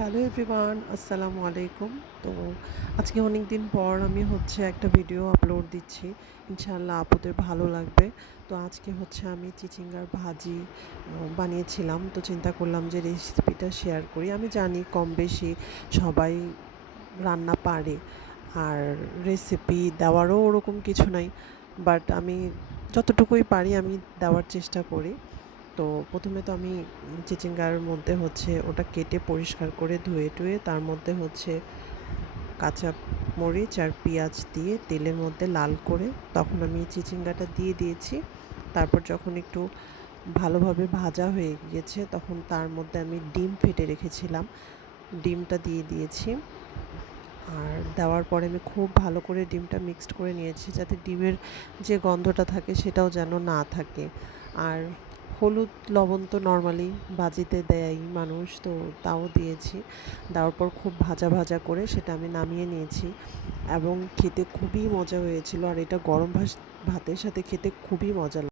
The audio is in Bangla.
হ্যালো এভরিওয়ান, আসসালামু আলাইকুম। তো আজকে অনেক দিন পর আমি একটা ভিডিও আপলোড দিচ্ছি। ইনশাআল্লাহ আপুদের ভালো লাগবে। তো আজকে আমি চিচিঙ্গার ভাজি বানিয়েছিলাম। তো চিন্তা করলাম যে রেসিপিটা শেয়ার করি। আমি জানি কম বেশি সবাই রান্না পারে, আর রেসিপি দেওয়ারও ওরকম কিছু নাই, বাট আমি যতটুকুই পারি আমি দেওয়ার চেষ্টা করি। তো প্রথমে তো আমি চিচিঙ্গার মধ্যে ওটা কেটে পরিষ্কার করে ধুয়ে টুয়ে তার মধ্যে কাঁচা মরিচ আর পেঁয়াজ দিয়ে তেলের মধ্যে লাল করে তখন আমি চিচিঙ্গাটা দিয়ে দিয়েছি। তারপর যখন একটু ভালোভাবে ভাজা হয়ে গিয়েছে তখন তার মধ্যে আমি ডিম ফেটে রেখেছিলাম, ডিমটা দিয়ে দিয়েছি। আর দেওয়ার পরে আমি খুব ভালো করে ডিমটা মিক্সড করে নিয়েছি, যাতে ডিমের যে গন্ধটা থাকে সেটাও যেন না থাকে। আর হলুদ লবণ তো নর্মালি ভাজিতে দেয়ই মানুষ, তো তাও দিয়েছি। দেওয়ার পর খুব ভাজা ভাজা করে সেটা আমি নামিয়ে নিয়েছি, এবং খেতে খুবই মজা হয়েছিল। আর এটা গরম ভাতের সাথে খেতে খুবই মজা লাগে।